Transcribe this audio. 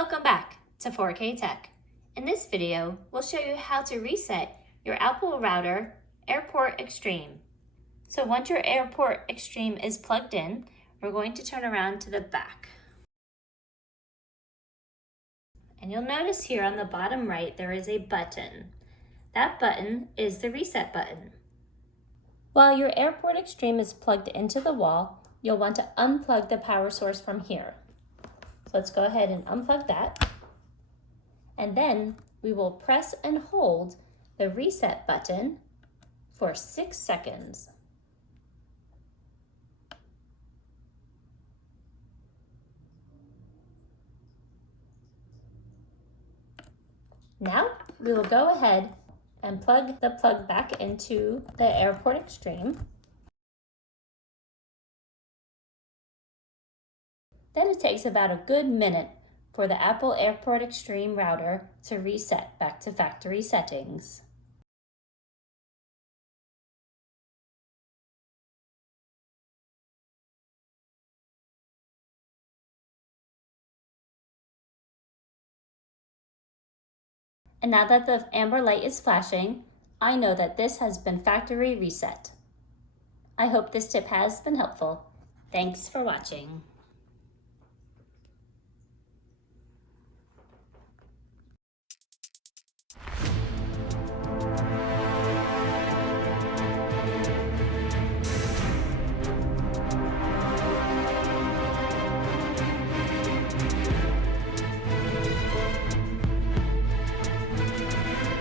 Welcome back to 4K Tech. In this video, we'll show you how to reset your Apple router Airport Extreme. So once your Airport Extreme is plugged in, we're going to turn around to the back. And you'll notice here on the bottom right, there is a button. That button is the reset button. While your Airport Extreme is plugged into the wall, you'll want to unplug the power source from here. So let's go ahead and unplug that. And then we will press and hold the reset button for 6 seconds. Now we will go ahead and plug the plug back into the Airport Extreme. Then it takes about a good minute for the Apple Airport Extreme router to reset back to factory settings. And now that the amber light is flashing, I know that this has been factory reset. I hope this tip has been helpful. Thanks for watching.